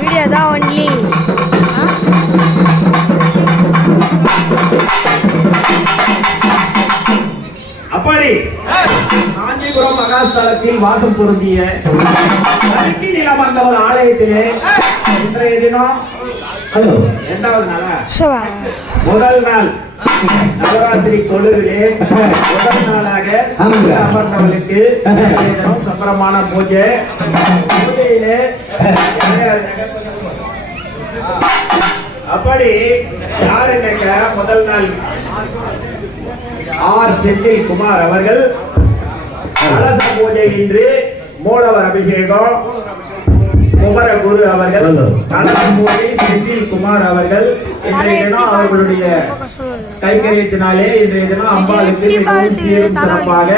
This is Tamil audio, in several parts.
வீடியோ தான் ஒன்லி. அப்பாடி காஞ்சிபுரம் மகாஸ்தலத்தில் வாசம் பொருந்திய நிலமந்தவர் ஆலயத்திலே இன்றைய தினம் இரண்டாவது நாளா முதல் நாள் நவராத்திரி கொலுவிலே முதல் நாளாக அமர்ந்தவர்களுக்கு சம்பரமான பூஜையிலே அப்படி யாரு முதல் நாள் ஆர் செந்தில் குமார் அவர்கள் கலச பூஜை இன்று மூலவர் அபிஷேகம் குமர குரு அவர்கள் கலச பூஜை செந்தில் குமார் அவர்கள் இன்றைய தினம் அவர்களுடைய கைங்கரியத்தினாலே இன்றைய தினம் அம்பாளுக்கு சிறப்பாக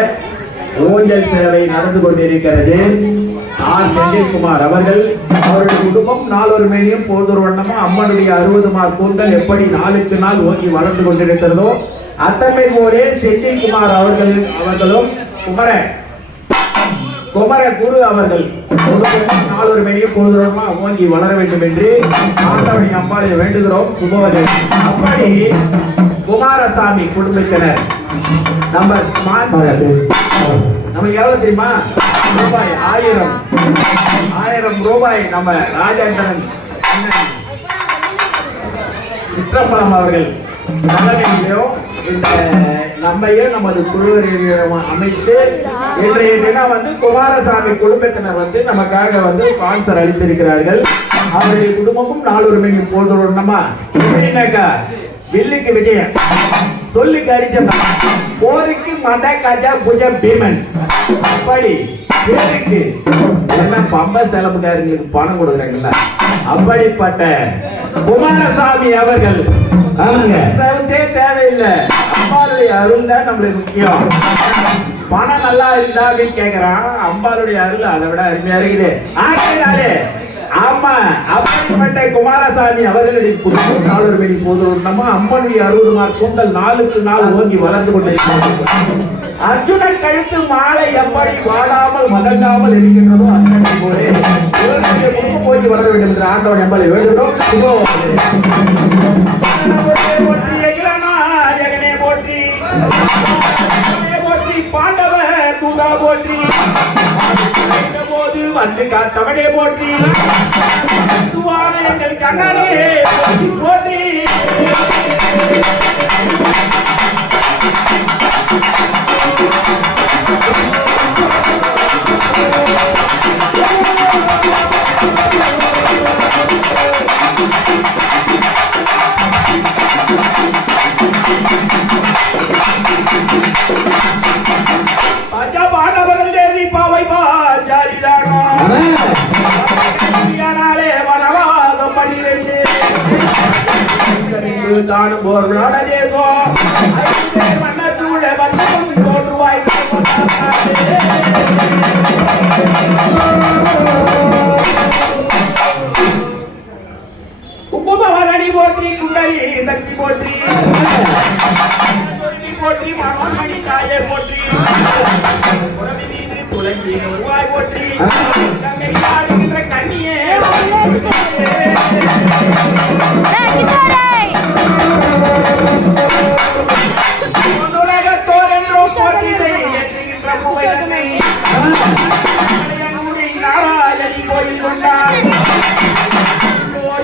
ஊஞ்சல் சேவை நடந்து கொண்டிருக்கிறது. ஆர் செந்தில் குமார் அவர்கள் அவருடைய குடும்பம் நாளொரு மேனியும் பொழுதொரு வண்ணமா அம்மனுடைய 60 மார் கூந்தல் எப்படி நாளுக்கு நாள் ஓங்கி வளர்ந்து கொண்டிருக்கிறதோ அத்தனை போலே செந்தில் குமார் அவர்களும் குமர குரு அவர்கள் நாளொரு மேனியும் பொழுதுமா ஓங்கி வளர வேண்டும் என்று ஆண்டவனை அம்மாவை வேண்டுகிறோம். சுபவர்கள் அப்படி குமாரசாமி குடும்பத்தினர் நம்ம நமக்கு எவ்வளவு தெரியுமா? ரூபாய் 1000 ரூபாய் நம்ம ராஜேந்திரன் சித்திரப்பலம் அவர்கள் தலைமையிலோ இந்த நம்மையும் நமது குழுவினரையும் அமைத்து இன்றைய தினம் குமாரசாமி குடும்பத்தினர் நமக்காக ஸ்பான்சர் அளித்திருக்கிறார்கள். அவருடைய குடும்பமும் நாளொரு மணி போடுறோம்மா எப்படின்னாக்கா வில்லுக்கு விஜயம் சொல்லுக்கு அரிச்சம் போருக்கு மத கஜா புஜ பீமன் அப்படி பேருக்கு என்ன பம்ப செலவுக்காரங்களுக்கு பணம் கொடுக்குறாங்கல்ல அப்படிப்பட்ட குமாரசாமி அவர்கள் தேவையில்லை. அம்பாளுடைய அருள் தான் நம்மளுக்கு முக்கியம். பணம் நல்லா இருந்தா அப்படின்னு கேக்குறான். அம்பாளுடைய அருள் அதை விட அருமையா இருக்குது. ஆமா அப்படிப்பட்ட குமாரசாமி அவர்களுடைய குடும்பம் நாளொரு மணி போதும் நம்ம அம்மனுடைய 60 மார் கூந்தல் நாளுக்கு நாள் ஓங்கி வளர்ந்து கொண்டிருக்கிறது. அர்ஜுனன் கழுத்து மாலை எப்படி வாடாமல் மதங்காமல் இருக்கின்றதோ அத்தனை போலே இவருடைய குடும்பம் ஓங்கி வளர வேண்டும் என்று ஆண்டவன் எம்பளை வேண்டுகிறோம். பாண்டவ தூங்கா போற்றி போது வந்து காத்தவனே போற்றி எங்கள் கண்ணனே போற்றி தானும் போர்களான தேசோ மன்னத்தூட ரூபாய் கும்பமரணி போற்றி குண்டலி சக்தி போற்றி போற்றி மனோன்மணி தாயே போற்றி துளங்கி ரூபாய் போற்றி கண்ணியே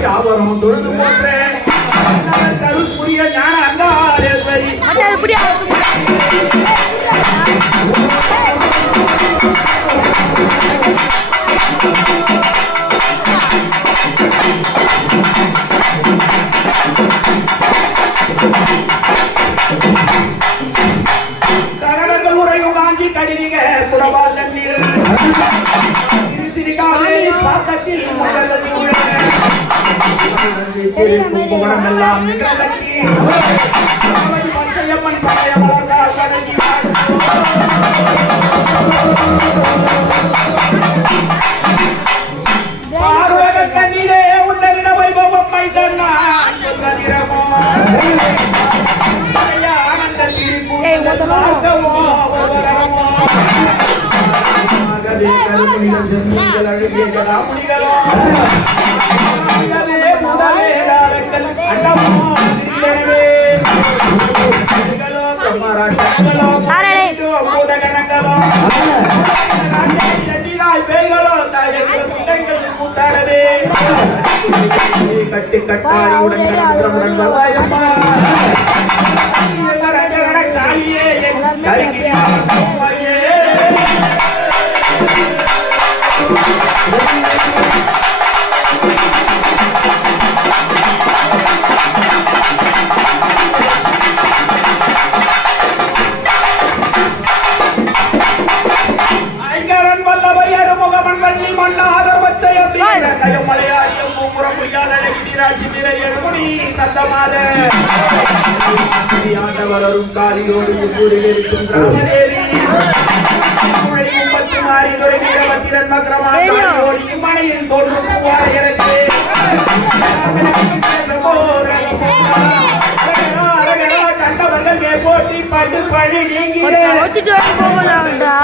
யாவரும் தொழுது போன்றேன் புரிய ஞான அங்காரேஸ்வரி கரணங்கள் உரையும் காஞ்சி கடினிக குடவால் தண்ணீர் பாக்கத்தில் கும்பகோணம் எல்லாம் கண்ணீரே உன்ன வைபவம் மைதன்னா ஏய் மொத்தமா சாரடே கட்டி கட்டாயுடன் வளரும் காரியோடு ஊரில் இருக்கும் ராமதேவி மனையில் தோன்றும் கண்டவர்கள் போட்டி பட்டு பழி நீங்கி ஒத்துட்டு போகலாம்டா